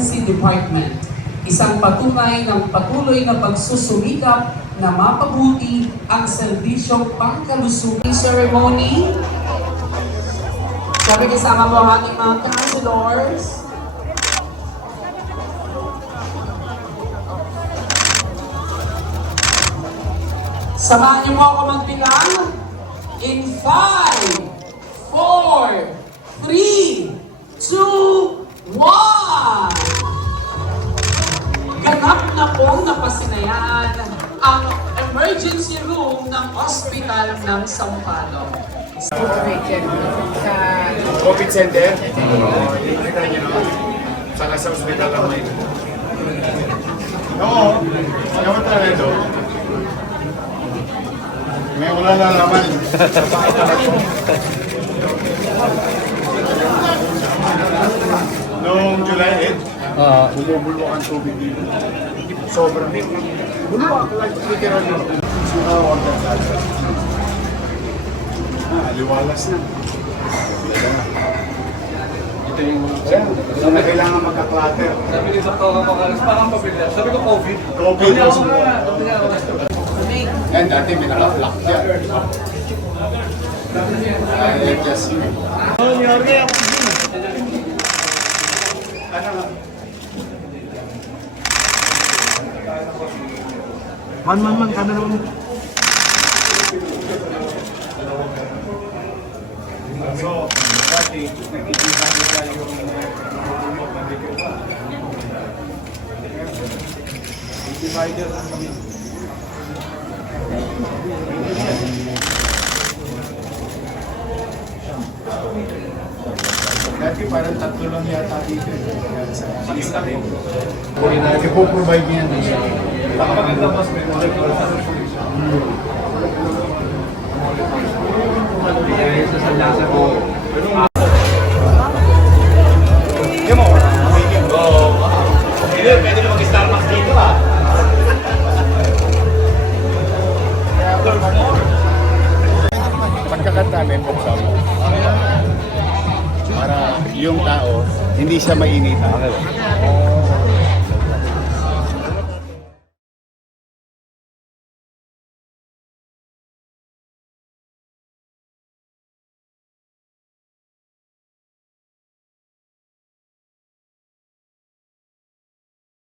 Emergency Department. Isang patunay ng patuloy na pagsusumikap na mapabuti ang serbisyong pangkalusugan ceremony. Sabi kasama mo ang ating mga councilors. Samahan niyo mo ako magbilang in 5, 4, 3, 2, 1! Ganap na pong napasinayan ang emergency room ng Ospital ng Sampaloc. COVID center? Oo, kita niyo naman. Saka sa ospital lang may. Oo, naman talaga ito. May wala na naman. Noong July 8, bumubulo ang tubig dito. Sobrang bulo ako lang literal yun. Liwalas na. Ito yung na kailangan magka-clutter. Sabi ni Dr. Makalas, parang pabila. Sabi ko COVID. COVID. Yan, dati may naka-block dyan. Ay, just me. Oh, Yorge, ako din. Ano nga? Man, kami naman. So, dati, nakikita nila yung divider lang kami. Dati parang tatlo lang yata dito. Sa isa rin. Ipo-provide niya na siya. Baka maganda mas may molecular solution. Kaya isa sa lasa ko. Hindi mo? Hindi, pwede na mag-Starbucks dito ah. Pagkakanta may buksan mo. Para yung tao, hindi siya mainita.